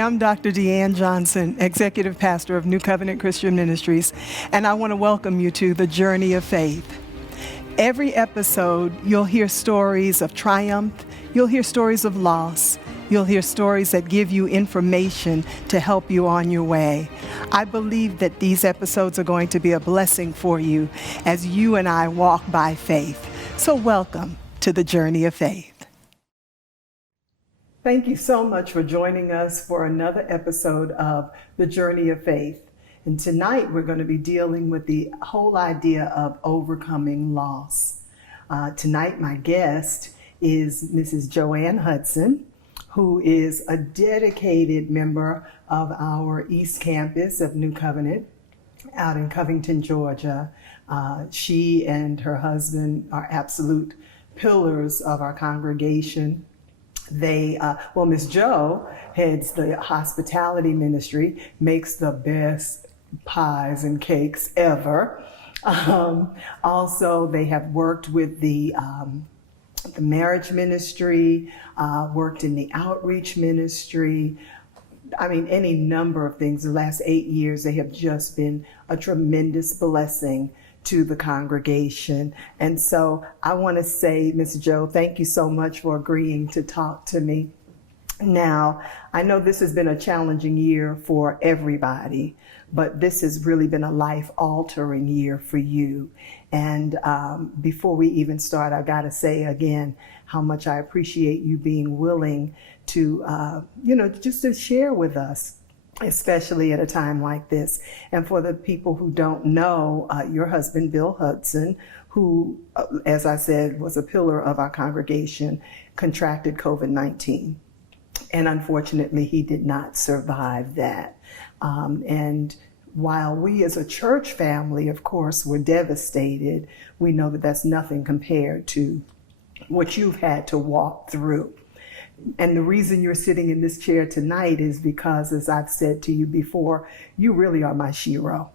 I'm Dr. Deanne Johnson, Executive Pastor of New Covenant Christian Ministries, and I want to welcome you to the Journey of Faith. Every episode, you'll hear stories of triumph, you'll hear stories of loss, you'll hear stories that give you information to help you on your way. I believe that these episodes are going to be a blessing for you as you and I walk by faith. So welcome to the Journey of Faith. Thank you so much for joining us for another episode of the Journey of Faith. And tonight we're going to be dealing with the whole idea of overcoming loss. Tonight my guest is Mrs. Joann Hudson, who is a dedicated member of our East Campus of New Covenant out in Covington, Georgia. She and her husband are absolute pillars of our congregation. Miss Jo heads the hospitality ministry, makes the best pies and cakes ever. Also, they have worked with the marriage ministry, worked in the outreach ministry. I mean, any number of things. The last 8 years, they have just been a tremendous blessing to the congregation. And so I want to say, Ms. Jo, thank you so much for agreeing to talk to me. Now, I know this has been a challenging year for everybody, but this has really been a life-altering year for you. And before we even start, I got to say again how much I appreciate you being willing to, just to share with us, especially at a time like this. And for the people who don't know, your husband, Bill Hudson, who, as I said, was a pillar of our congregation, contracted COVID-19. And unfortunately, he did not survive that. And while we as a church family, of course, were devastated, we know that that's nothing compared to what you've had to walk through. And the reason you're sitting in this chair tonight is because, as I've said to you before, you really are my shero.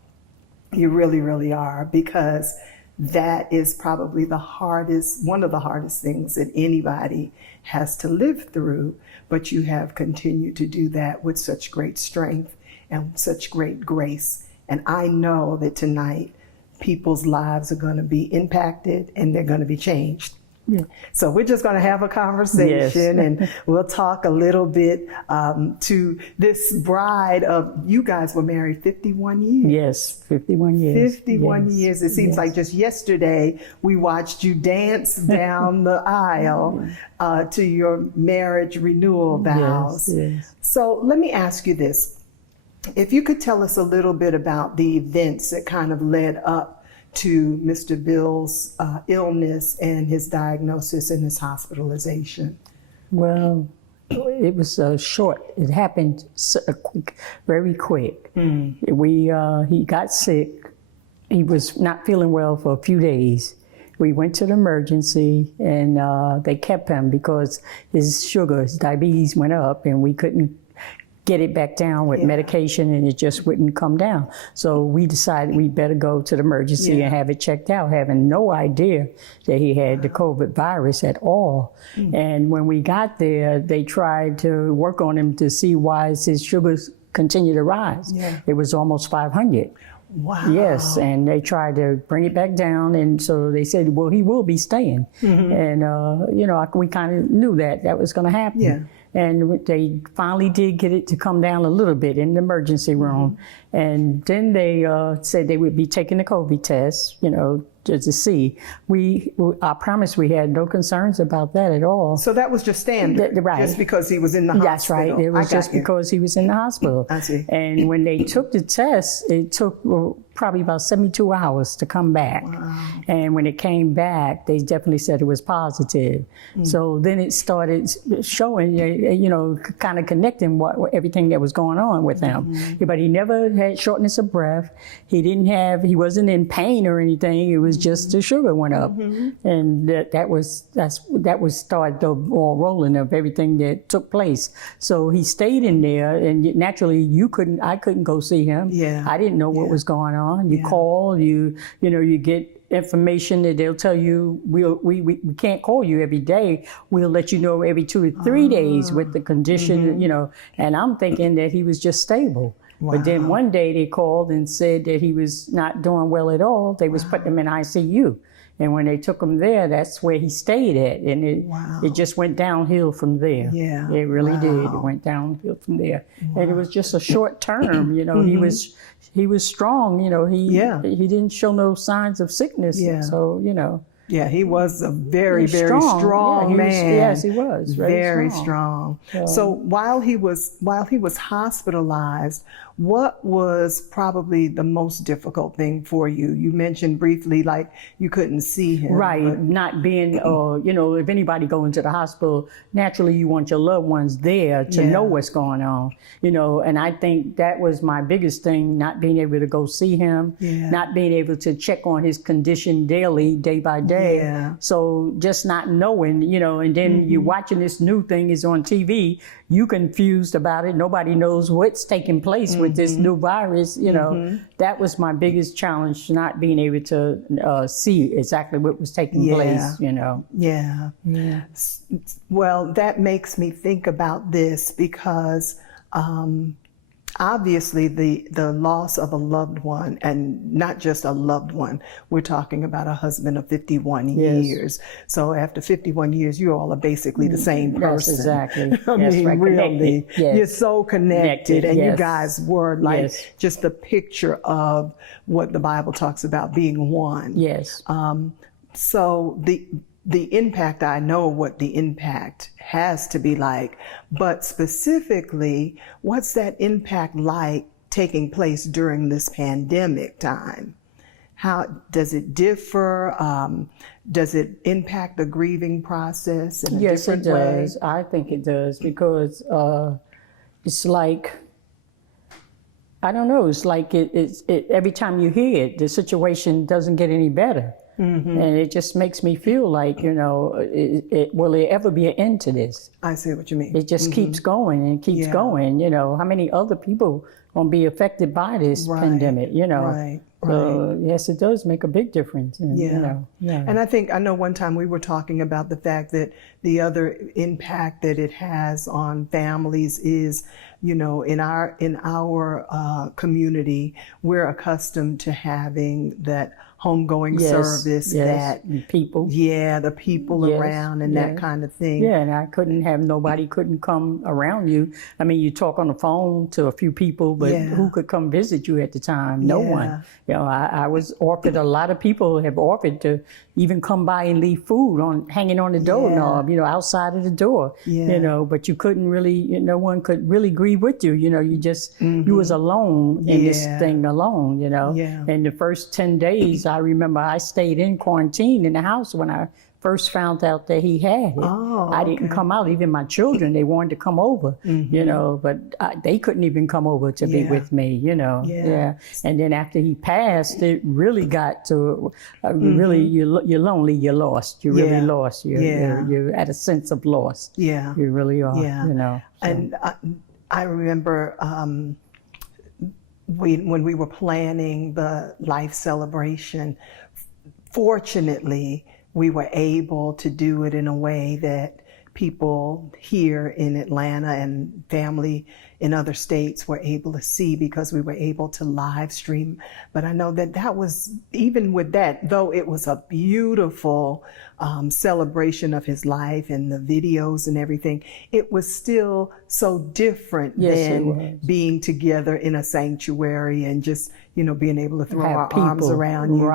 You really, really are, because that is probably one of the hardest things that anybody has to live through. But you have continued to do that with such great strength and such great grace. And I know that tonight people's lives are going to be impacted and they're going to be changed. Yeah. So we're just going to have a conversation, yes. And we'll talk a little bit to this bride of, you guys were married 51 years. Yes, 51 years. 51 yes. years. It seems like just yesterday we watched you dance down the aisle to your marriage renewal vows. Yes. So let me ask you this. If you could tell us a little bit about the events that kind of led up to Mr. Bill's illness and his diagnosis and his hospitalization. Well, it was short. It happened very quick. He got sick. He was not feeling well for a few days. We went to the emergency and they kept him because his diabetes went up, and we couldn't get it back down with medication, and it just wouldn't come down. So we decided we better go to the emergency and have it checked out, having no idea that he had the COVID virus at all. And when we got there, they tried to work on him to see why his sugars continue to rise. It was almost 500. Wow. Yes, and they tried to bring it back down, and so they said, well, he will be staying. And, we kind of knew that was going to happen. Yeah. And they finally did get it to come down a little bit in the emergency room. And then they said they would be taking the COVID test, to see. I promise we had no concerns about that at all. So that was just standard, right. Just because he was in the hospital. That's right. It was just because he was in the hospital. I see. And when they took the test, it took probably about 72 hours to come back. Wow. And when it came back, they definitely said it was positive. So then it started showing, kind of connecting everything that was going on with him. But he never had shortness of breath. He wasn't in pain or anything. It was just the sugar went up. And that was started the ball rolling of everything that took place. So he stayed in there, and naturally I couldn't go see him. Yeah. I didn't know what was going on. You call, you get information that they'll tell you, we can't call you every day. We'll let you know every 2 to 3 days with the condition, you know. And I'm thinking that he was just stable. Wow. But then one day they called and said that he was not doing well at all. They was putting him in ICU. And when they took him there, that's where he stayed at. And it just went downhill from there. Yeah. It really did. It went downhill from there. And it was just a short term, you know. He was strong, you know. He didn't show no signs of sickness. Yeah. So, you know. Yeah, he was a very, very strong. strong man. Yes, he was. Very strong. So while he was hospitalized, what was probably the most difficult thing for you? You mentioned briefly, like, you couldn't see him. Right, not being, you know, if anybody go into the hospital, naturally you want your loved ones there to know what's going on, you know, and I think that was my biggest thing, not being able to go see him, not being able to check on his condition daily, day by day. Yeah. So just not knowing, you know, and then you're watching this new thing is on TV, you confused about it. Nobody knows what's taking place with this new virus, you know. That was my biggest challenge, not being able to see exactly what was taking place, you know. Yeah. Well, that makes me think about this because obviously the loss of a loved one, and not just a loved one, we're talking about a husband of 51 years. So after 51 years, you all are basically the same person. Exactly. I mean, really, you're so connected, and you guys were like just a picture of what the Bible talks about being one. Yes. So the impact, I know what the impact has to be like, but specifically, what's that impact like taking place during this pandemic time? How does it differ? Does it impact the grieving process in a different way? Yes, it does. I think it does because it's like, I don't know, it's like every time you hear it, the situation doesn't get any better. And it just makes me feel like, you know, will there ever be an end to this? I see what you mean. It just keeps going and keeps going, you know. How many other people going to be affected by this pandemic, you know? So, yes, it does make a big difference. And, you know, and I know one time we were talking about the fact that the other impact that it has on families is, you know, in our community, we're accustomed to having that homegoing service, that people, the people around and that kind of thing. Yeah, and nobody couldn't come around you. I mean, you talk on the phone to a few people, but who could come visit you at the time? No one. You know, I was offered, a lot of people have offered to even come by and leave food hanging on the doorknob, you know, outside of the door, you know, but you couldn't really, no one could really grieve with you, you know, you just, you was alone in this thing alone, you know. And the first 10 days, I remember I stayed in quarantine in the house when I first found out that he had it. I didn't come out. Even my children, they wanted to come over, you know, but they couldn't even come over to be with me, you know. And then after he passed, it really got to, really, you're lonely, you're lost. You really lost. You're at a sense of loss. You really are, you know. So. And I remember when we were planning the life celebration, fortunately, we were able to do it in a way that people here in Atlanta and family in other states were able to see, because we were able to live stream. But I know that was, even with that, though it was a beautiful celebration of his life and the videos and everything, it was still so different than being together in a sanctuary and just, you know, being able to throw our arms around you.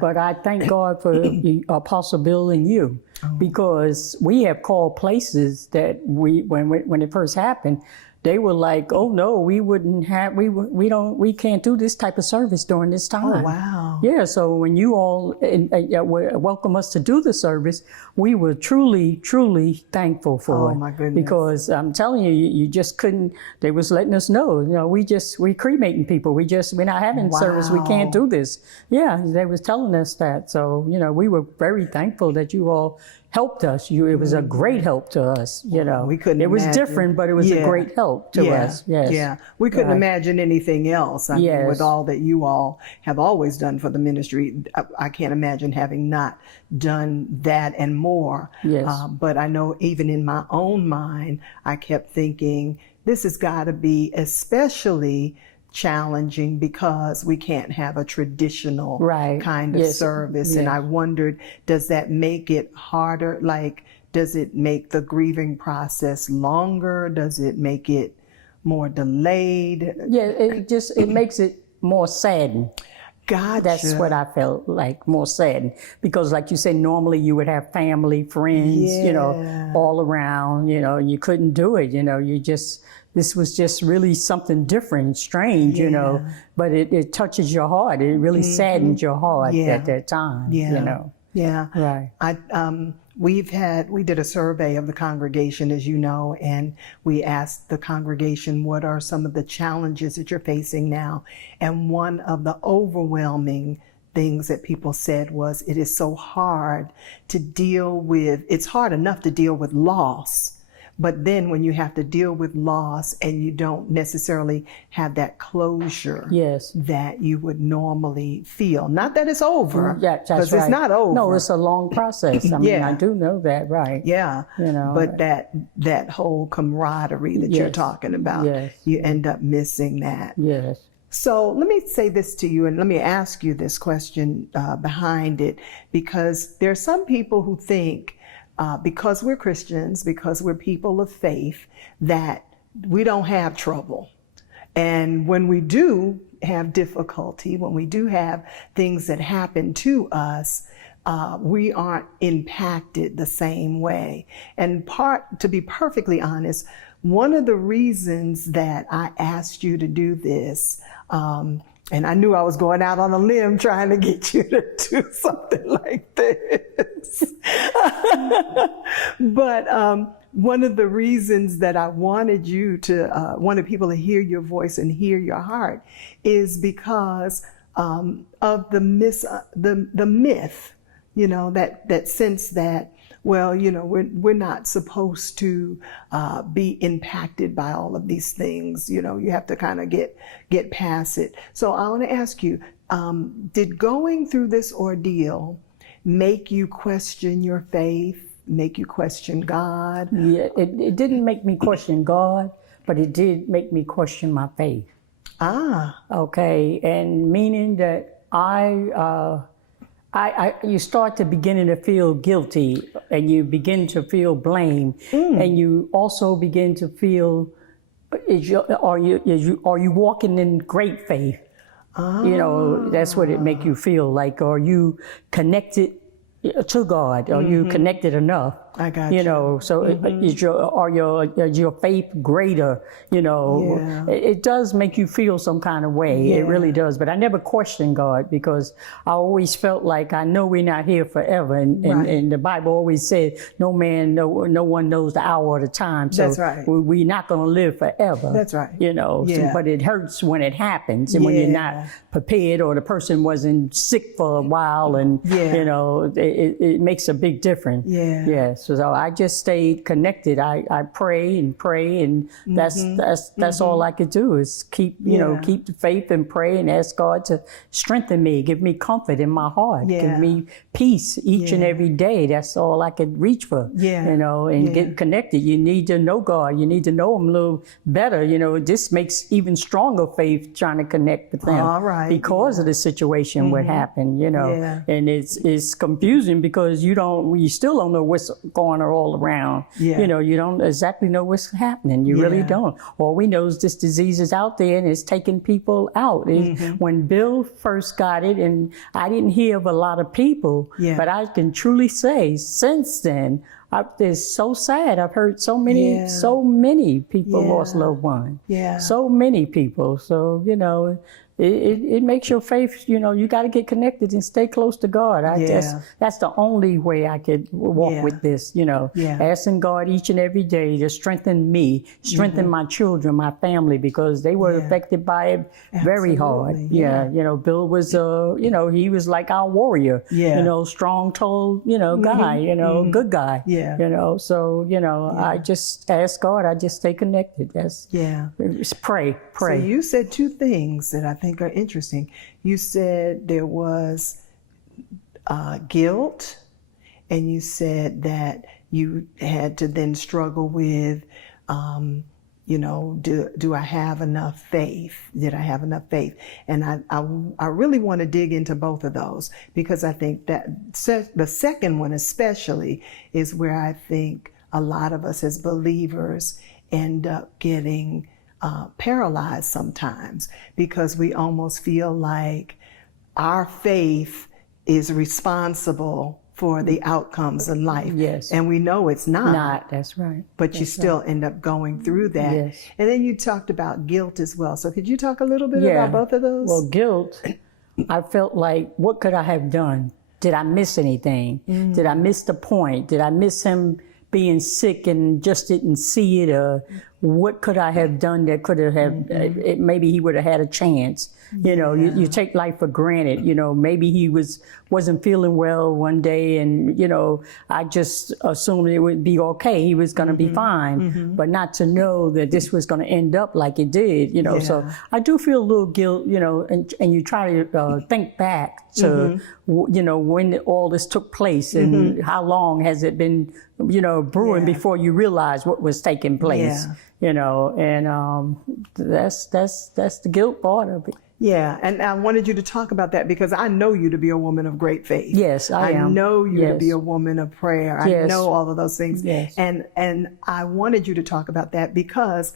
But I thank God for Apostle Bill and you, because we have called places that when it first happened, they were like, "Oh no, we wouldn't have, we can't do this type of service during this time." Oh wow! Yeah, so when you all welcome us to do the service, we were truly, truly thankful for it. Oh my goodness! Because I'm telling you, you just couldn't. They was letting us know, you know, we cremating people. We're not having service. We can't do this. Yeah, they was telling us that. So you know, we were very thankful that you all helped us. It was a great help to us, you know. We couldn't It was imagine. different, but it was a great help to us. Yes. Yeah. We couldn't imagine anything else. I mean, with all that you all have always done for the ministry, I can't imagine having not done that and more. Yes. But I know even in my own mind, I kept thinking, this has got to be especially challenging because we can't have a traditional kind of service. And I wondered, does that make it harder? Like, does it make the grieving process longer? Does it make it more delayed? Yeah, it makes it more saddened. Gotcha. That's what I felt like, more saddened. Because like you said, normally you would have family, friends, you know, all around, you know, and you couldn't do it, you know, this was just really something different, strange, you know, but it touches your heart. It really saddens your heart at that time, you know. Yeah. Right. We did a survey of the congregation, as you know, and we asked the congregation, what are some of the challenges that you're facing now? And one of the overwhelming things that people said was, it is so hard to deal with, it's hard enough to deal with loss. But then when you have to deal with loss and you don't necessarily have that closure that you would normally feel. Not that it's over, because it's not over. No, it's a long process. I mean, I do know that, right? Yeah. You know, but that whole camaraderie that you're talking about, you end up missing that. Yes. So let me say this to you, and let me ask you this question behind it, because there are some people who think, because we're Christians, because we're people of faith, that we don't have trouble. And when we do have difficulty, when we do have things that happen to us, we aren't impacted the same way. And to be perfectly honest, one of the reasons that I asked you to do this, and I knew I was going out on a limb trying to get you to do something like this. But one of the reasons that I wanted wanted people to hear your voice and hear your heart is because of the myth, you know, that sense that, well, you know, we're not supposed to be impacted by all of these things. You know, you have to kind of get past it. So I want to ask you, did going through this ordeal make you question your faith, make you question God? Yeah, it didn't make me question God, but it did make me question my faith. Okay, and meaning that you start to beginning to feel guilty, and you begin to feel blame, and you also begin to feel, are you walking in great faith? You know, that's what it make you feel like. Are you connected to God? Are you connected enough? I got you. You know, so is your faith greater? You know, it does make you feel some kind of way. It really does. But I never questioned God, because I always felt like, I know we're not here forever, and the Bible always said, no one knows the hour or the time. So we're not going to live forever. That's right. You know, but it hurts when it happens, and when you're not prepared, or the person wasn't sick for a while, and you know, it makes a big difference. So I just stayed connected. I pray, and that's all I could do, is keep the faith and pray and ask God to strengthen me, give me comfort in my heart, give me peace each and every day. That's all I could reach for. You know, and get connected. You need to know God. You need to know Him a little better. You know, this makes even stronger faith, trying to connect with Him because of the situation what happened. You know, and it's confusing, because you still don't know what's going on all around. You know, you don't exactly know what's happening. You really don't. All we know is this disease is out there, and it's taking people out. When Bill first got it, and I didn't hear of a lot of people, but I can truly say since then, it's so sad. I've heard so many people lost loved ones. So many people. So, you know, it makes your faith, you got to get connected and stay close to God. That's the only way I could walk with this, asking God each and every day to strengthen me, strengthen my children, my family, because they were affected by it very hard. Bill was, he was like our warrior, strong, told, guy, good guy, so, I just ask God, I just stay connected. Pray. So you said two things that I think are interesting. You said there was guilt, and you said that you had to then struggle with, do I have enough faith? Did I have enough faith? And I really want to dig into both of those, because I think that the second one especially is where I think a lot of us as believers end up getting paralyzed sometimes, because we almost feel like our faith is responsible for the outcomes in life. Yes. And we know it's not. That's right. But you still end up going through that. Yes. And then you talked about guilt as well. So could you talk a little bit about both of those? Well, guilt, I felt like, what could I have done? Did I miss anything? Did I miss the point? Did I miss him being sick and just didn't see it? Or what could I have done that could have, maybe he would have had a chance. You take life for granted. Maybe he wasn't feeling well one day, and I just assumed it would be okay. He was going to be fine, but not to know that this was going to end up like it did. So I do feel a little guilt. And you try to think back to when all this took place, and how long has it been brewing before you realize what was taking place. And that's the guilt part of it. Yeah, and I wanted you to talk about that, because I know you to be a woman of great faith. Yes, I am. I know you to be a woman of prayer. I know all of those things. Yes. And I wanted you to talk about that, because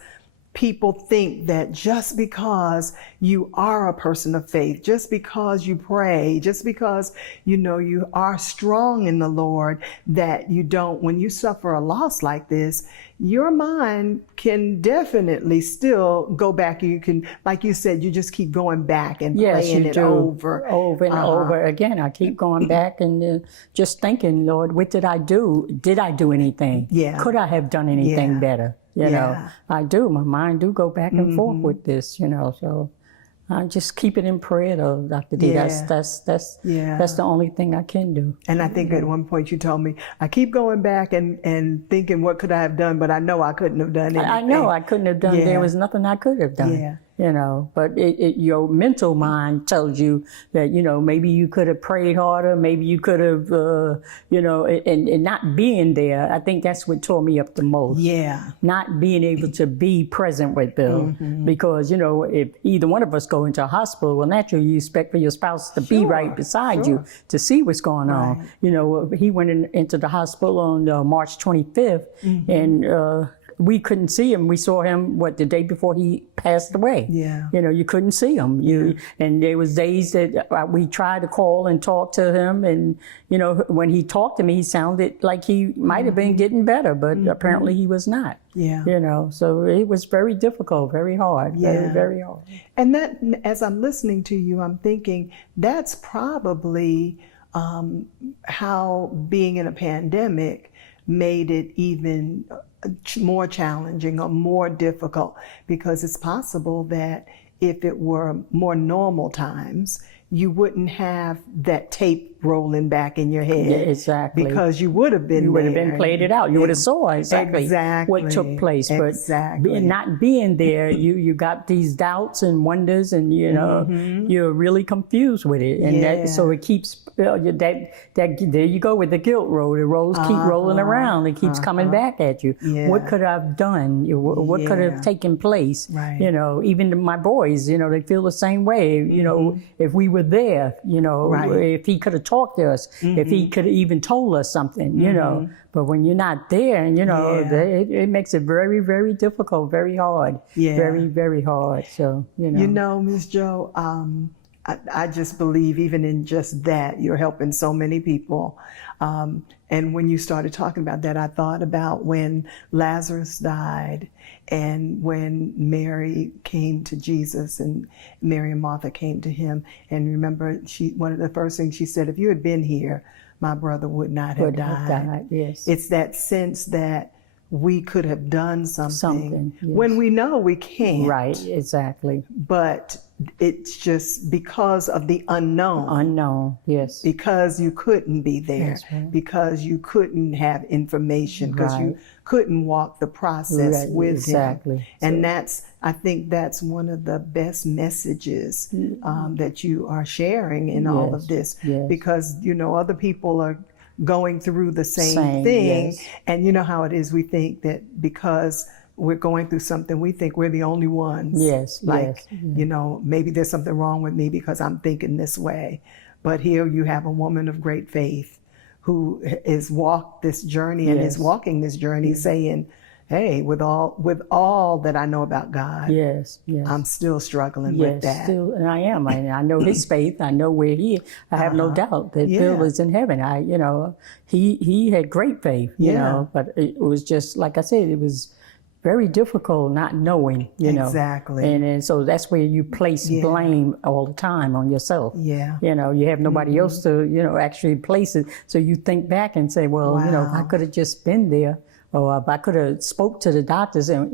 people think that just because you are a person of faith, just because you pray, just because you are strong in the Lord, that you don't, when you suffer a loss like this, your mind can definitely still go back. You can, like you said, you just keep going back and playing it over and over again. I keep going back and just thinking, Lord, what did I do? Did I do anything? Yeah. Could I have done anything better? I do. My mind do go back and forth with this, so I just keep it in prayer, though, Dr. D. That's the only thing I can do. And I think at one point you told me, I keep going back and thinking, what could I have done? But I know I couldn't have done anything. I know I couldn't have done. There was nothing I could have done. Yeah. But your mental mind tells you that, maybe you could have prayed harder, maybe you could have, and not being there. I think that's what tore me up the most. Yeah. Not being able to be present with Bill. Because, if either one of us go into a hospital, well, naturally you expect for your spouse to be right beside you to see what's going on. He went into the hospital on March 25th, and we couldn't see him. We saw him, the day before he passed away. Yeah. You couldn't see him. And there was days that we tried to call and talk to him. And, when he talked to me, he sounded like he might have been getting better, but apparently he was not. Yeah. So it was very difficult, very hard, very, very hard. And that, as I'm listening to you, I'm thinking that's probably how being in a pandemic made it even more challenging or more difficult, because it's possible that if it were more normal times, you wouldn't have that tape rolling back in your head. Yeah, exactly. Because you would have been played it out. You would have saw exactly what took place. But not being there, you got these doubts and wonders, and you're really confused with it. And so it keeps there you go with the guilt road. The keep rolling around. It keeps coming back at you. Yeah. What could I have done? What could have taken place? Right. Even my boys, they feel the same way. If we were there, if he could have talked to us, if he could have even told us something, But when you're not there, it makes it very, very difficult, very hard, very, very hard. So, Ms. Jo, I just believe even in just that, you're helping so many people. And when you started talking about that, I thought about when Lazarus died and when Mary came to Jesus and Mary and Martha came to him. And remember, one of the first things she said, if you had been here, my brother would not have died. Yes. It's that sense that we could have done something Yes. when we know we can't. Right, exactly. But it's just because of the unknown. Unknown, yes. Because you couldn't be there. That's right. Because you couldn't have information. Because you Right. couldn't walk the process Right, with exactly. him. And I think that's one of the best messages that you are sharing in all of this. Yes. Because, other people are going through the same thing. Yes. And you know how it is. We think that because we're going through something, we think we're the only ones. Yes. Like, yes. Maybe there's something wrong with me because I'm thinking this way. But here you have a woman of great faith who has walked this journey and is walking this journey saying, hey, with all that I know about God, Yes. I'm still struggling with that. Still, and I am. I know his faith. I know where I have no doubt that Bill is in heaven. He had great faith, but it was just, like I said, it was very difficult not knowing, Exactly. And so that's where you place blame all the time on yourself. Yeah. You have nobody else to, actually place it. So you think back and say, well, if I could have just been there, or if I could have spoke to the doctors and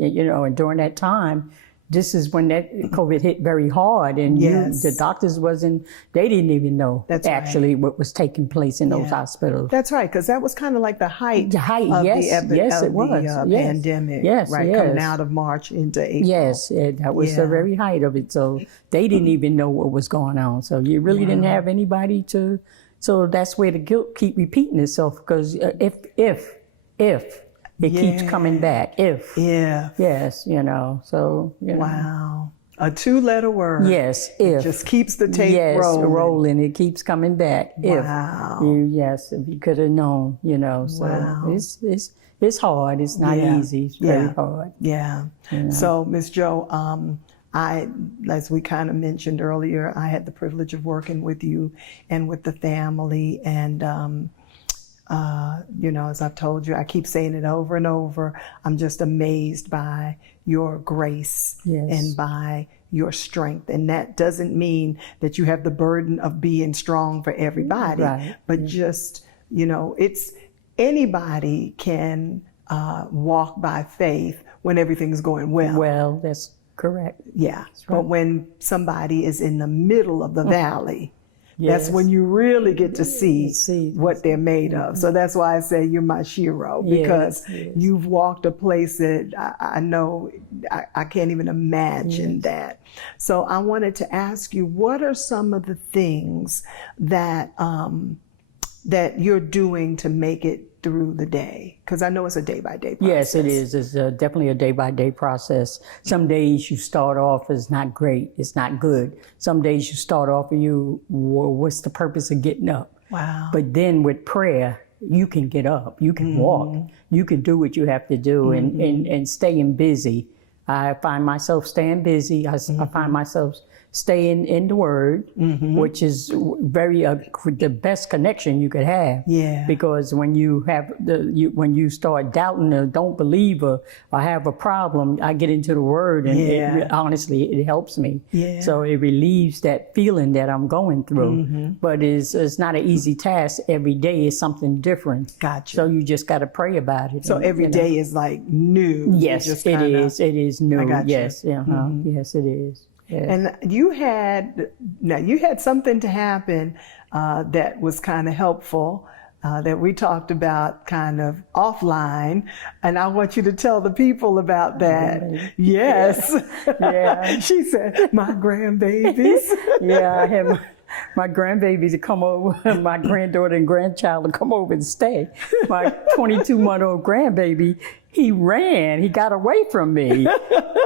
during that time, this is when that COVID hit very hard, and the doctors they didn't even know what was taking place in those hospitals. That's right, because that was kind of like the height of the pandemic, coming out of March into April. Yes, that was the very height of it. So they didn't even know what was going on. So you really didn't have anybody to. So that's where the guilt keep repeating itself, because if it keeps coming back. Yes, so. Wow. A 2-letter word. Yes, if. It just keeps the tape rolling. It keeps coming back. Wow. If you could have known, So it's hard. It's not easy. It's very hard. Yeah. So, Ms. Jo, as we kind of mentioned earlier, I had the privilege of working with you and with the family, and as I've told you, I keep saying it over and over, I'm just amazed by your grace and by your strength. And that doesn't mean that you have the burden of being strong for everybody, but just, it's anybody can walk by faith when everything's going well. Well, that's correct. Yeah. But when somebody is in the middle of the valley, that's when you really get to see what they're made of. So that's why I say you're my shiro, because you've walked a place that I know I can't even imagine that. So I wanted to ask you, what are some of the things that that you're doing to make it through the day? Because I know it's a day-by-day process. Yes, it is. It's definitely a day-by-day process. Some days you start off as not great. It's not good. Some days you start off and what's the purpose of getting up? Wow. But then with prayer, you can get up. You can walk. You can do what you have to do and staying busy. I find myself staying busy. I find myself staying in the Word, which is the best connection you could have. Yeah. Because when you have when you start doubting or don't believe or have a problem, I get into the Word, and honestly, it helps me. Yeah. So it relieves that feeling that I'm going through. But it's not an easy task. Every day is something different. Gotcha. So you just got to pray about it. So every day is like new. Yes, it is. It is new. I got yes. you. Yes, it is. Yeah. And you had something to happen that was kind of helpful that we talked about kind of offline, and I want you to tell the people about that. Right. Yes. Yeah. She said, my grandbabies. Yeah, I had my grandbaby to come over, my granddaughter and grandchild to come over and stay. My 22-month-old grandbaby, he ran. He got away from me.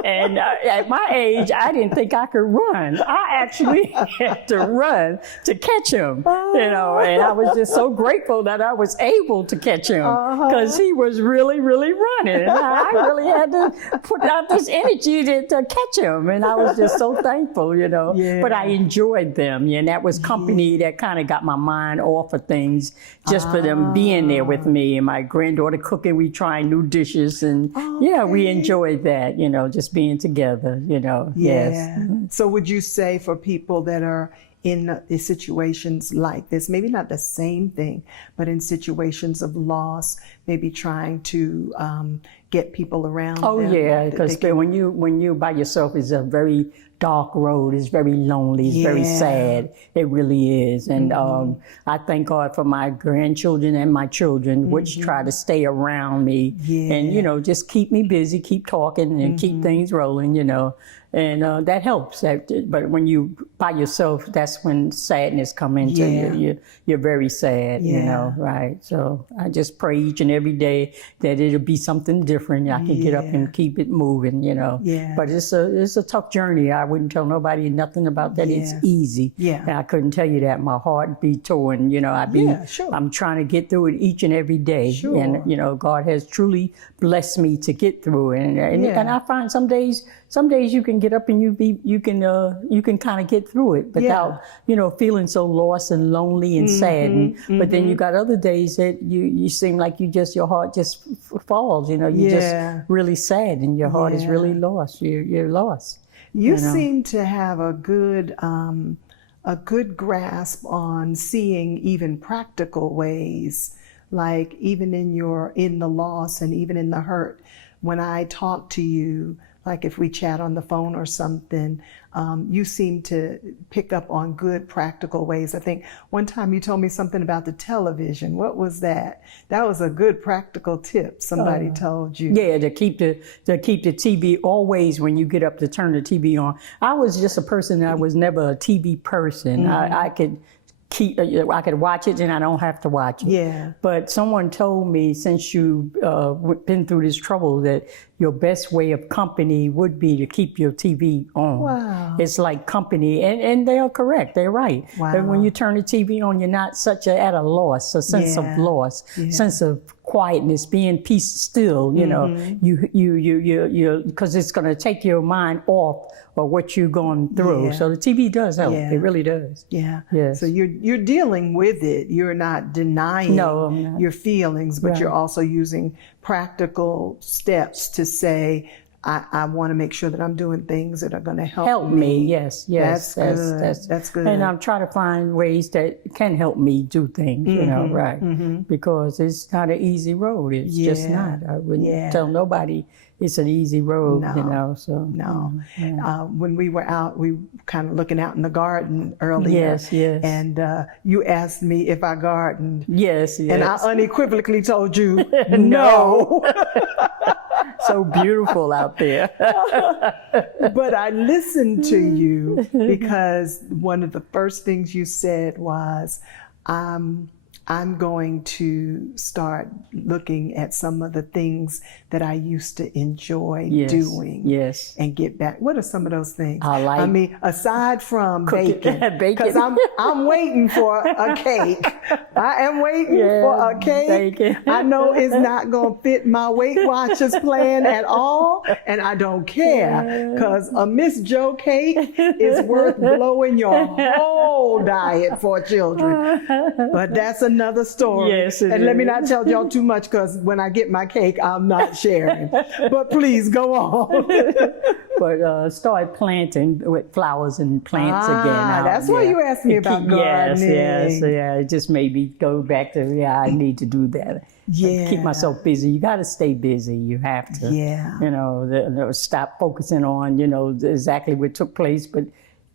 And at my age, I didn't think I could run. I actually had to run to catch him, and I was just so grateful that I was able to catch him because he was really, really running. And I really had to put out this energy to catch him. And I was just so thankful, Yeah. But I enjoyed them. And that was company that kind of got my mind off of things just for them being there with me, and my granddaughter cooking. We trying new dishes, and we enjoyed that, just being together, Yes. So would you say for people that are in situations like this, maybe not the same thing, but in situations of loss, maybe trying to get people around them? Oh yeah, because when you by yourself, it's a very dark road. It's very lonely. It's very sad. It really is. And I thank God for my grandchildren and my children, which try to stay around me and just keep me busy, keep talking, and keep things rolling. And that helps. But when you by yourself, that's when sadness come into you. You're very sad, right? So I just pray each and every day that it'll be something different. I can get up and keep it moving, But it's a tough journey. I wouldn't tell nobody nothing about that. It's easy. And I couldn't tell you that. My heart be torn, I'm trying to get through it each and every day. And, God has truly blessed me to get through it. And I find some days you can get up and you can kind of get through it without feeling so lost and lonely and sad. But then you got other days that you seem like your heart just falls. You're just really sad and your heart is really lost. You're lost. You seem to have a good grasp on seeing even practical ways, like even in the loss and even in the hurt. When I talk to you, like if we chat on the phone or something, you seem to pick up on good practical ways. I think one time you told me something about the television. What was that? That was a good practical tip somebody told you. Yeah, to keep the TV always when you get up to turn the TV on. I was just a person, I was never a TV person. I could watch it and I don't have to watch it. Yeah. But someone told me, since you've been through this trouble, that your best way of company would be to keep your TV on. Wow. It's like company, and they are correct. They're right. Wow. And when you turn the TV on, you're not at a loss, a sense of loss, sense of quietness, being peace still. You because it's going to take your mind off of what you're going through. So the TV does help. It really does. Yeah. Yes. So you're dealing with it. You're not denying your feelings, but you're also using practical steps to say, I want to make sure that I'm doing things that are going to help me. Yes. That's good. And I'm trying to find ways that can help me do things, right? Because it's not an easy road. It's just not. I wouldn't tell nobody it's an easy road, so. No. When we were out, we kind of looking out in the garden earlier. Yes. And you asked me if I gardened. Yes. And I unequivocally told you no. So beautiful out there. But I listened to you because one of the first things you said was, I'm going to start looking at some of the things that I used to enjoy doing. Yes. And get back. What are some of those things? I mean, aside from bacon. Because I'm waiting for a cake. I am waiting for a cake. Bacon. I know it's not going to fit my Weight Watchers plan at all, and I don't care, because a Miss Joe cake is worth blowing your whole diet for children. But that's another story. Yes, and let me not tell y'all too much, because when I get my cake, I'm not sharing. But please go on. But start planting with flowers and plants again. That's why you asked me about gardening. Yes. It just made me go back to, I need to do that. Yeah. Keep myself busy. You got to stay busy. You have to. Yeah. Stop focusing on, exactly what took place, but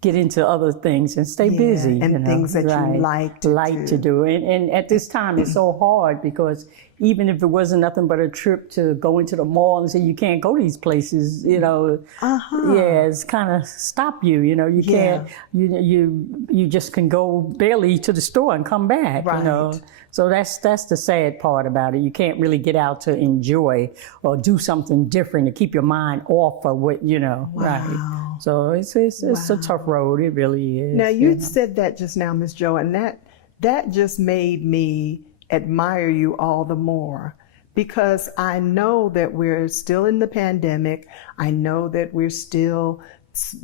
get into other things and stay busy. And things that you like to do. And at this time, it's so hard because even if it wasn't nothing but a trip to go into the mall and say you can't go to these places, yeah, it's kind of stop you. You can't. You just can go barely to the store and come back. Right. So that's the sad part about it. You can't really get out to enjoy or do something different to keep your mind off of what Wow. Right. So it's a tough road. It really is. Now you said that just now, Miss Jo, and that just made me admire you all the more, because I know that we're still in the pandemic. I know that we're still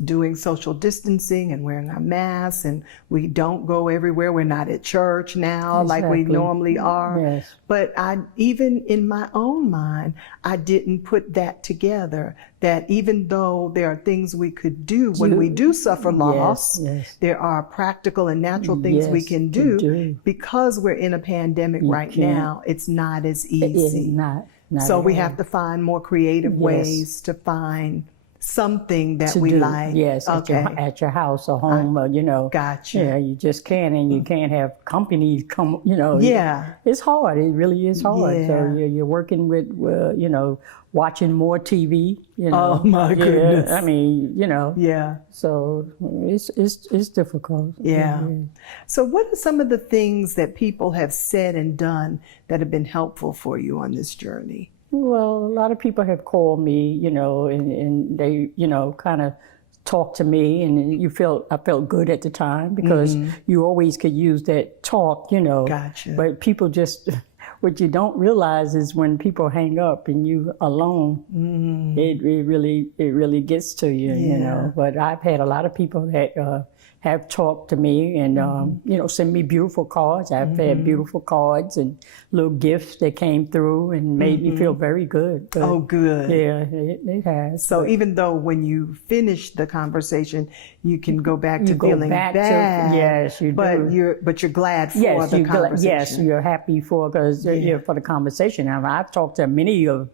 doing social distancing and wearing our masks, and we don't go everywhere. We're not at church now like we normally are. Yes. But even in my own mind, I didn't put that together, that even though there are things we could do when we do suffer loss, there are practical and natural things we can do. Because we're in a pandemic now, it's not as easy. Not so we have to find more creative ways to find something that we like. Yes, at your house or home, Gotcha. Yeah, you just can't, and you can't have companies come, Yeah. It's hard. It really is hard. Yeah. So you're working with, watching more TV, Oh my goodness. I mean, Yeah. So it's difficult. Yeah. So what are some of the things that people have said and done that have been helpful for you on this journey? Well, a lot of people have called me, and they, kind of talked to me, and I felt good at the time, because you always could use that talk, Gotcha. But people just, what you don't realize is when people hang up and you alone, it really gets to you, But I've had a lot of people that have talked to me and, send me beautiful cards. I've had beautiful cards and little gifts that came through and made me feel very good. But, Oh, good. yeah, it has. So even though when you finish the conversation, you can go back to You go feeling back to- bad. yes, you do. But you're glad for the conversation. Yes, you're happy for the conversation. I've talked to many of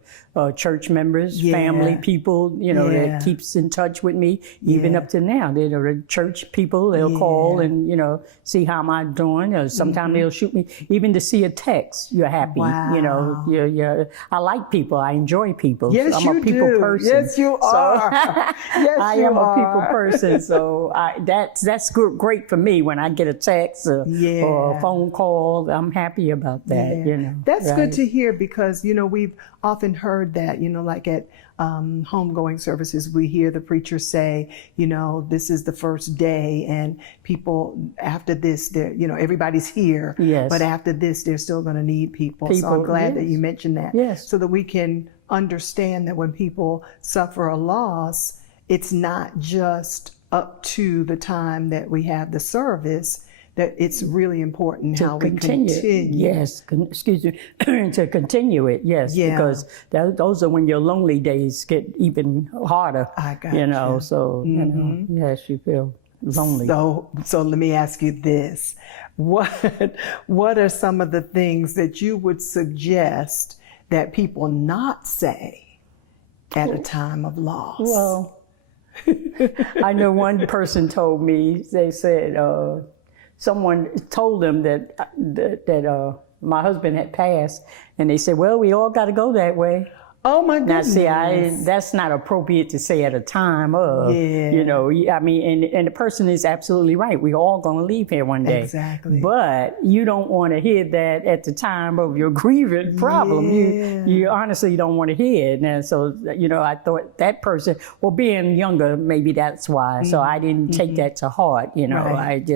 church members, family people, that keeps in touch with me, even up to now. They're church people. They'll call and, see how am I doing. Or sometimes they'll shoot me, even to see a text. You're happy. Wow. I like people. I enjoy people. Yes, I'm a people person. Yes, you are. Yes, I you am are. a people person. So that's great for me when I get a text or a phone call. I'm happy about that. That's good to hear, because, we've often heard that, like at homegoing services, we hear the preacher say, this is the first day, and people after this, they're, everybody's here, but after this, they're still going to need people. So I'm glad that you mentioned that, so that we can understand that when people suffer a loss, it's not just up to the time that we have the service, that it's really important how we continue. Yes, excuse me, to continue it, because those are when your lonely days get even harder. I got you. So, yes, you feel lonely. So let me ask you this. What are some of the things that you would suggest that people not say at a time of loss? Well, I know one person told me, they said, someone told them that my husband had passed, and they said, well, we all got to go that way. Oh my goodness. Now, see, that's not appropriate to say at a time of, I mean, and the person is absolutely right. We're all going to leave here one day. Exactly. But you don't want to hear that at the time of your grieving problem. You honestly don't want to hear it. And so, I thought that person, well, being younger, maybe that's why. So I didn't take that to heart, Right.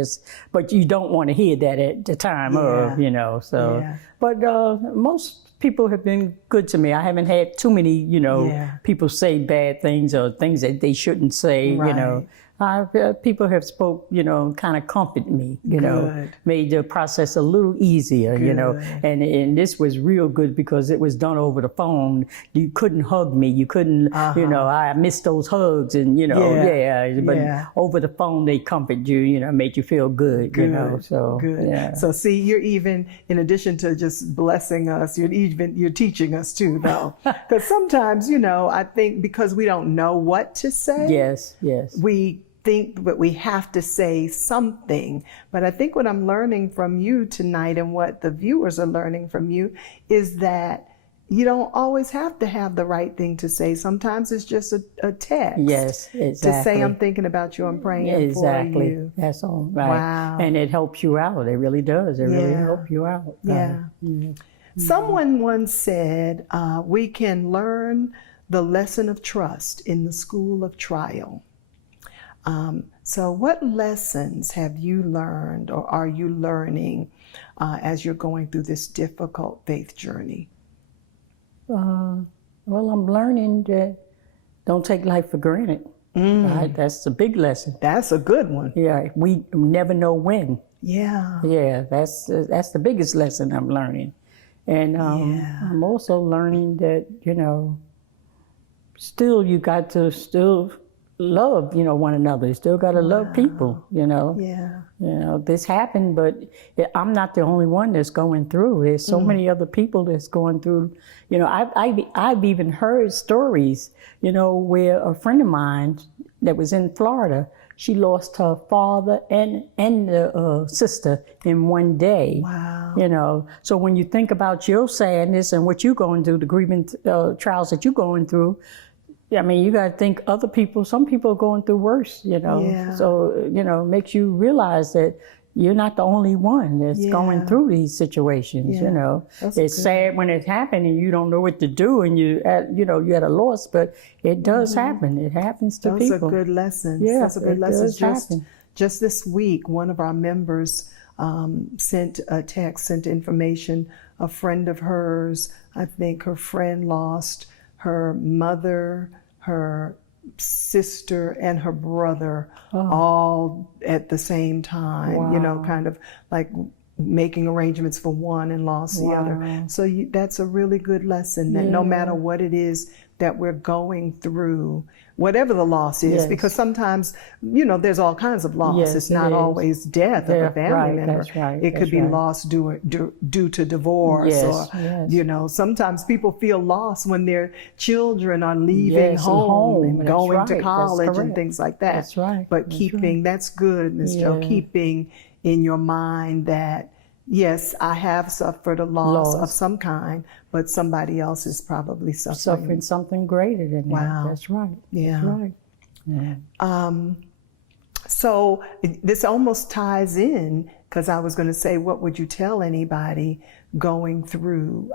But you don't want to hear that at the time of, so. Yeah. But most people have been good to me. I haven't had too many, people say bad things or things that they shouldn't say, Right. People have spoke, kind of comfort me, Good. made the process a little easier, and this was real good because it was done over the phone. You couldn't hug me. You couldn't, I missed those hugs and, but over the phone, they comfort you, made you feel good, so. Good. Yeah. So see, you're even, in addition to just blessing us, you're teaching us too, though. Because sometimes, I think because we don't know what to say. Yes. We think that we have to say something. But I think what I'm learning from you tonight and what the viewers are learning from you is that you don't always have to have the right thing to say. Sometimes it's just a text. Yes, exactly. To say, I'm thinking about you, I'm praying exactly. for you. That's all right. Wow. And it helps you out. It really does. It really helps you out. Yeah. Someone once said, we can learn the lesson of trust in the school of trial. So what lessons have you learned or are you learning as you're going through this difficult faith journey? Well, I'm learning that don't take life for granted. Right? That's a big lesson. That's a good one. Yeah, we never know when. Yeah. Yeah, that's the biggest lesson I'm learning. And I'm also learning that, still you got to still love, one another. You still got to love people, Yeah. This happened, but I'm not the only one that's going through. There's so many other people that's going through. I've even heard stories, where a friend of mine that was in Florida, she lost her father and the sister in one day. Wow. So when you think about your sadness and what you're going through, the grieving trials that you're going through, I mean, you got to think other people, some people are going through worse, Yeah. So, it makes you realize that you're not the only one that's going through these situations, It's sad when it happens and you don't know what to do and you're at a loss, but it does happen. It happens to people. Those are good lessons. Yeah, That's a good lesson. does happen. Just this week, one of our members sent a text, sent information. A friend of hers, I think her friend lost her mother, her sister, and her brother all at the same time, kind of like making arrangements for one and lost the other. So that's a really good lesson that no matter what it is that we're going through, whatever the loss is, because sometimes, there's all kinds of loss. Yes, it's not always death of a family member. That's right. It could be loss due to divorce, or sometimes people feel lost when their children are leaving home and going to college and things like that. That's right. But that's good, Ms. Joe, keeping in your mind that yes, I have suffered a loss of some kind, but somebody else is probably suffering something greater than that. That's right. Yeah. That's right. Yeah. So this almost ties in, because I was going to say, what would you tell anybody going through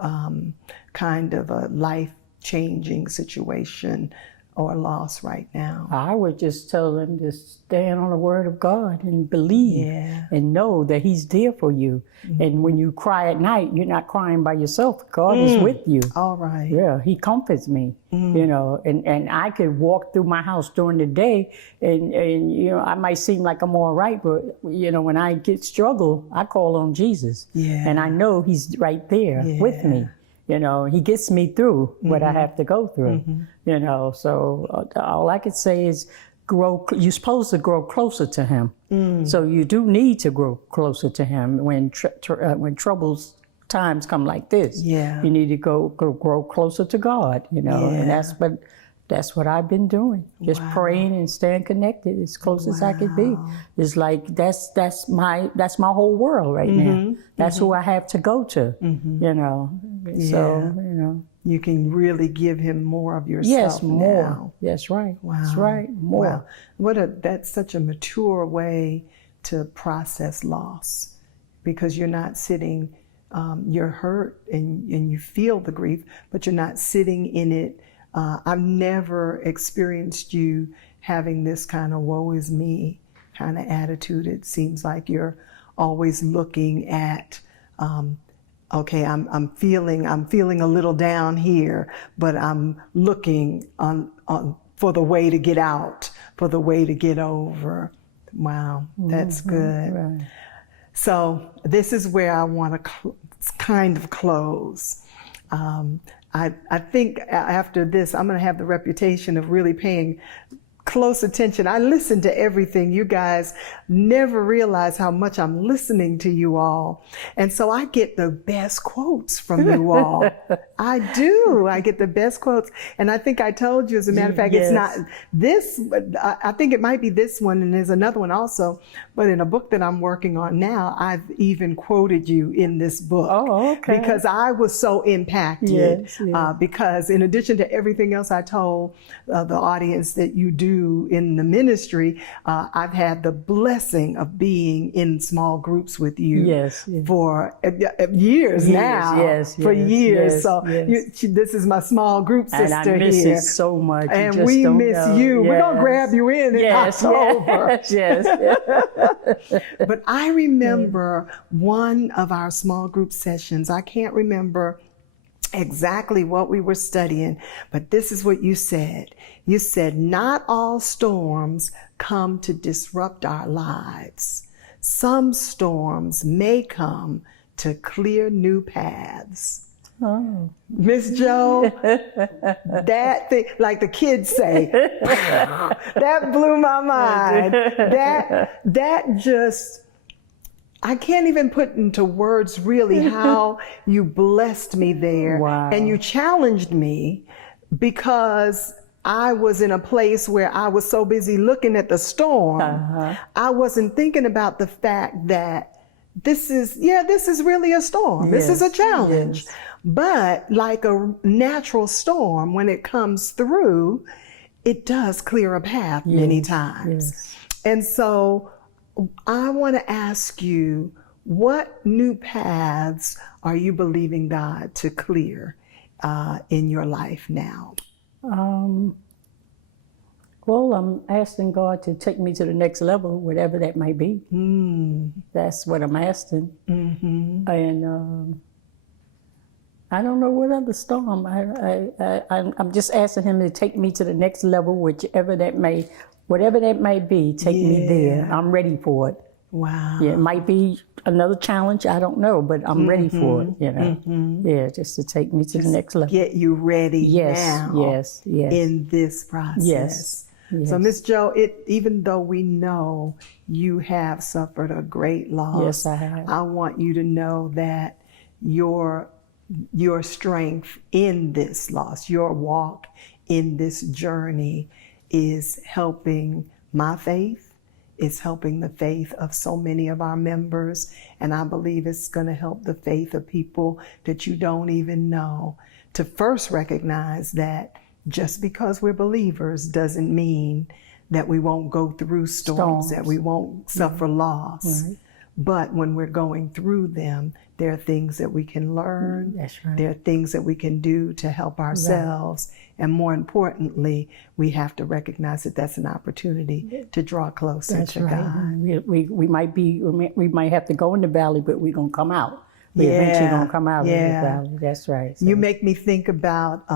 kind of a life-changing situation or loss right now? I would just tell them to stand on the word of God and believe and know that He's there for you. And when you cry at night, you're not crying by yourself. God is with you. All right. Yeah, He comforts me, and I could walk through my house during the day and I might seem like I'm all right, but, when I get struggle, I call on Jesus. Yeah. And I know He's right there with me. He gets me through what I have to go through, so all I could say is you're supposed to grow closer to Him. So you do need to grow closer to Him when troubles times come like this. Yeah. You need to grow closer to God, and that's what I've been doing. Just praying and staying connected as close as I could be. It's like that's my whole world right now. That's who I have to go to. So you can really give Him more of yourself. Yes, more. Now. That's right. Wow. That's right. More. Wow. That's such a mature way to process loss, because you're not sitting. You're hurt and you feel the grief, but you're not sitting in it. I've never experienced you having this kind of woe is me kind of attitude. It seems like you're always looking at, okay, I'm feeling a little down here, but I'm looking on for the way to get out, for the way to get over. Wow, that's good. Right. So this is where I want to kind of close. I think after this, I'm going to have the reputation of really paying close attention. I listen to everything. You guys never realize how much I'm listening to you all. And so I get the best quotes from you all. I do. I get the best quotes. And I think I told you, as a matter of fact, Yes. it's not this, I think it might be this one, and there's another one also. But in a book that I'm working on now, I've even quoted you in this book. Oh, okay. Because I was so impacted. Yes, yes. Because in addition to everything else I told the audience that you do in the ministry, I've had the blessing of being in small groups with you Yes, yes. for years now. Yes, for yes, years. yes, So yes. this is my small group sister And I miss here. it so much. You And just we don't miss know. you. We're going to Yes. grab you in Yes, October. yes, yes. But I remember one of our small group sessions. I can't remember exactly what we were studying, but this is what you said. You said, not all storms come to disrupt our lives. Some storms may come to clear new paths. Oh. Miss Joe, that thing, like the kids say, that blew my mind. That just, I can't even put into words really how you blessed me there. Wow. And you challenged me because I was in a place where I was so busy looking at the storm. I wasn't thinking about the fact that this is really a storm. This is a Yes, challenge. yes. But like a natural storm, when it comes through, it does clear a path many times. yes. And so I want to ask you, what new paths are you believing God to clear in your life now? Well, I'm asking God to take me to the next level, whatever that might be. That's what I'm asking. And I don't know what other storm. I'm just asking Him to take me to the next level, whatever that may be. Take me there. I'm ready for it. Wow. Yeah, it might be another challenge. I don't know, but I'm ready for it. You know. Yeah, just to take me to the next level. Get you ready now Yes. in this process. Yes. So, Miss Joe, even though we know you have suffered a great loss, Yes, I have. I want you to know that your strength in this loss, your walk in this journey is helping my faith. It's helping the faith of so many of our members. And I believe it's going to help the faith of people that you don't even know to first recognize that just because we're believers doesn't mean that we won't go through storms. That we won't suffer loss. Right. But when we're going through them, there are things that we can learn. That's right. There are things that we can do to help ourselves. And more importantly, we have to recognize that that's an opportunity to draw closer That's to right. God. We might have to go in the valley, but we're gonna come out. We're eventually gonna come out of the valley. That's right. So, You make me think about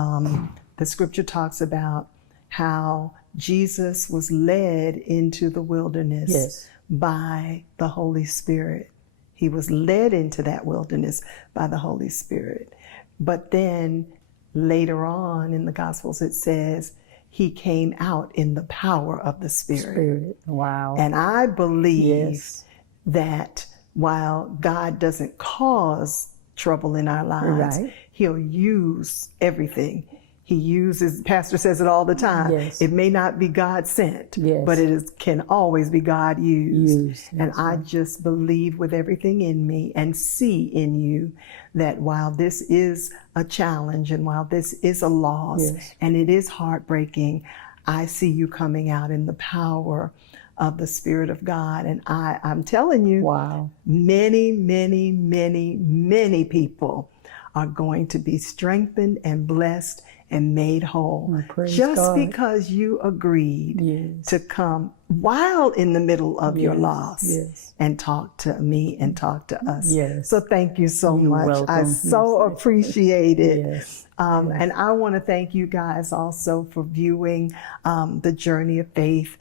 the scripture talks about how Jesus was led into the wilderness Yes. by the Holy Spirit. He was led into that wilderness by the Holy Spirit. But then later on in the Gospels, it says he came out in the power of the Spirit. Wow. And I believe Yes. that while God doesn't cause trouble in our lives, Right. He'll use everything. He uses, Pastor says it all the time, Yes. it may not be God sent, Yes. but can always be God used. And That's I just believe with everything in me and see in you that while this is a challenge and while this is a loss Yes. and it is heartbreaking, I see you coming out in the power of the Spirit of God. And I'm telling you, Wow. many, many, many, many people are going to be strengthened and blessed and made whole Oh, praise just God. because you agreed Yes. to come while in the middle of your Yes, loss yes. and talk to me and talk to us. Yes. So thank you so You're much. I welcome. so appreciate it. Yes. And I want to thank you guys also for viewing The Journey of Faith,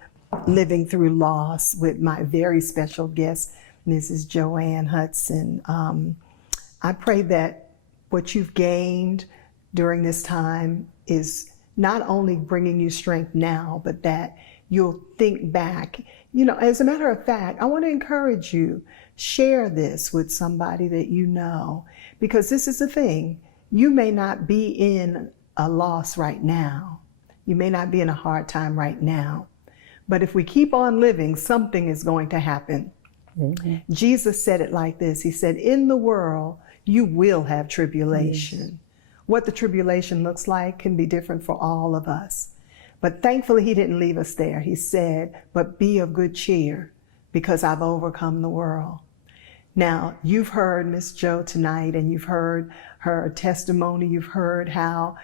Living Through Loss with my very special guest, Mrs. Joann Hudson. I pray that what you've gained during this time is not only bringing you strength now, but that you'll think back. You know, as a matter of fact, I want to encourage you, share this with somebody that you know, because this is the thing. You may not be in a loss right now. You may not be in a hard time right now. But if we keep on living, something is going to happen. Mm-hmm. Jesus said it like this. He said, in the world, you will have tribulation. Yes. What the tribulation looks like can be different for all of us. But thankfully, he didn't leave us there. He said, but be of good cheer, because I've overcome the world. Now, you've heard Miss Jo tonight, and you've heard her testimony. You've heard how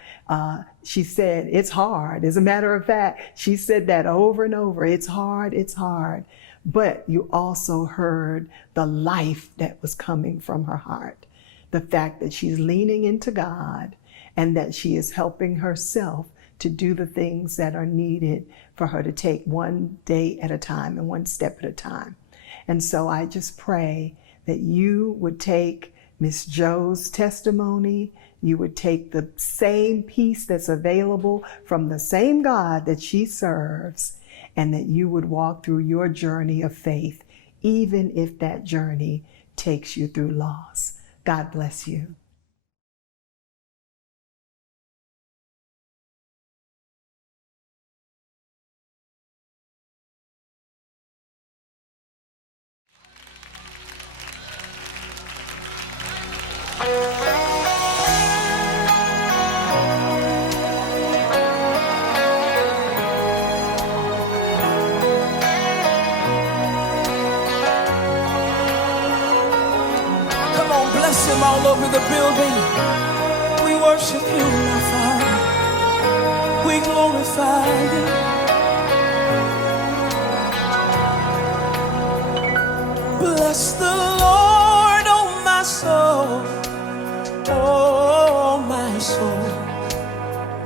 she said, it's hard. As a matter of fact, she said that over and over. It's hard, it's hard. But you also heard the life that was coming from her heart. The fact that she's leaning into God and that she is helping herself to do the things that are needed for her to take one day at a time and one step at a time. And so I just pray that you would take Miss Jo's testimony, you would take the same peace that's available from the same God that she serves, and that you would walk through your journey of faith, even if that journey takes you through loss. God bless you. Bless him all over the building. We worship you, my Father. We glorify you. Bless the Lord, oh my soul. Oh my soul.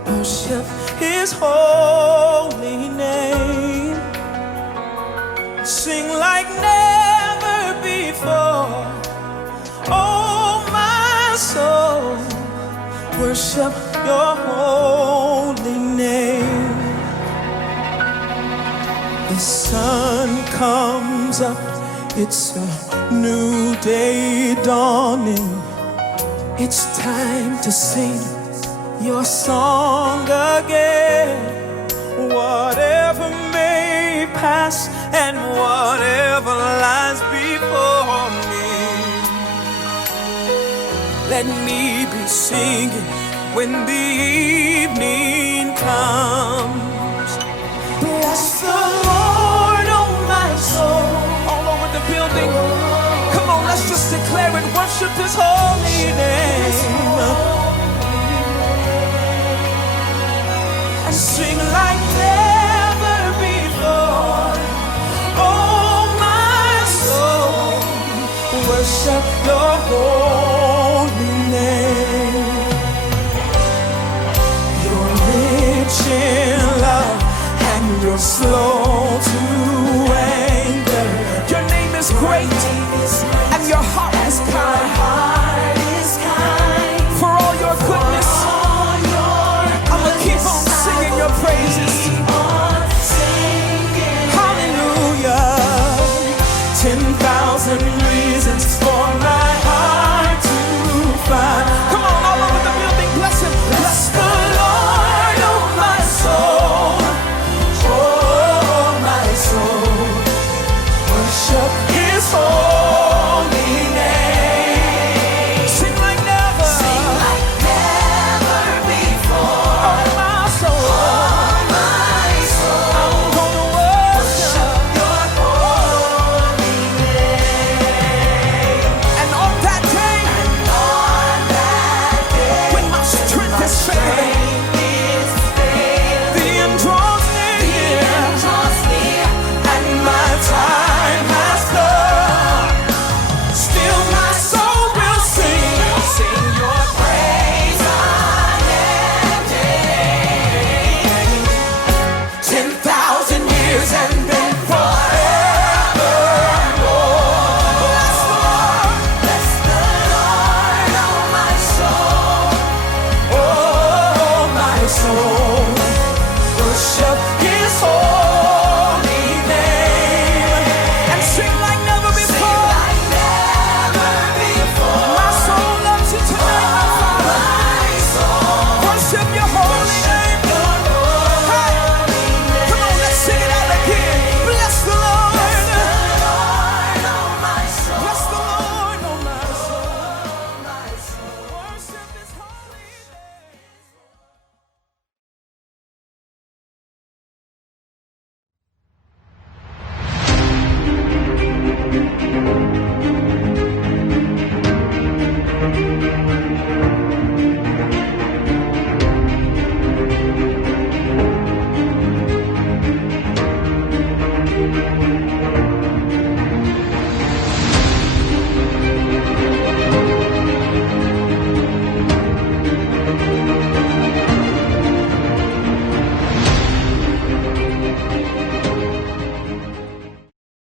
Worship his holy name. Sing like never before. Oh, my soul, worship your holy name. The sun comes up, it's a new day dawning. It's time to sing your song again. Whatever may pass and whatever lies before me, let me be singing when the evening comes. Bless the Lord, oh my soul. All over the building. Come on, let's just declare it. Worship his holy name. And sing like never before. Oh my soul, worship your holy name. You're rich in love and you're slow to anger. Your name is great and your heart is kind. For all your goodness, I'ma keep on singing your praises. Hallelujah. 10,000 reasons for my heart